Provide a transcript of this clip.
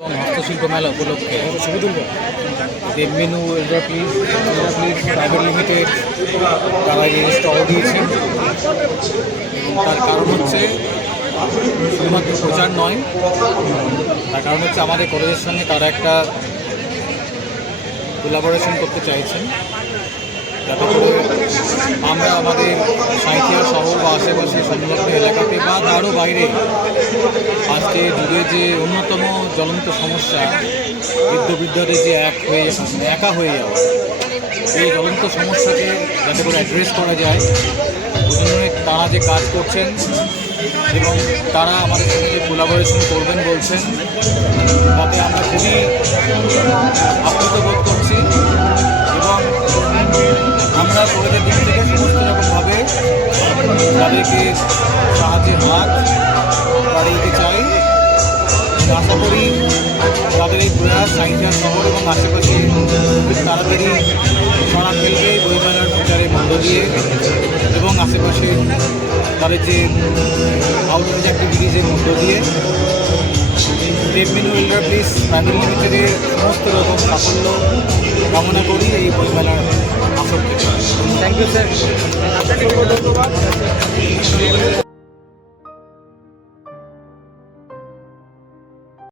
মেলা উপলক্ষে দেবমেনু please private limited তারা এই স্টল দিয়েছেন তার কারণ হচ্ছে শুধুমাত্র প্রচার নয়, তার কারণ হচ্ছে আমাদের কলেজের সঙ্গে তারা একটা কোলাবোরেশন করতে চাইছেন। যাতে আমরা আমাদের সাঁইথিয়া শহর বা আশেপাশে সংলগ্ন এলাকাতে বা তারও বাইরে। আজকে যুগে যে অন্যতম জ্বলন্ত সমস্যা বৃদ্ধ বৃদ্ধদের যে এক হয়ে একা হয়ে যাওয়া, এই জ্বলন্ত সমস্যাকে যাতে করে অ্যাড্রেস করা যায়, ওই তারা যে কাজ করছেন এবং তারা আমাদের সঙ্গে যে কোলাবোরেশন করবেন বলছেন, তাতে আমরা খুবই আপ্লুত বোধ করছি এবং আমরা কলেজের দিক থেকে সমস্ত রকমভাবে তাদেরকে সাহায্যের হাত বাড়িয়ে চাই আশা করি তাদের এই প্রয়াস সাইন্সিয়ান শহর এবং আশেপাশে তাড়াতাড়ি ছড়া ফেলবে বইমেলার প্রচারের মধ্য দিয়ে। এবং আশেপাশে তাদের যে আউটরিচ অ্যাক্টিভিটিসের মধ্য দিয়ে টেপমিনু ইন্ডার প্লিজ প্রাইভেট লিমিটেডের সমস্ত রকম সাফল্য কামনা করি এই বইমেলার আসর থেকে। Thank you sir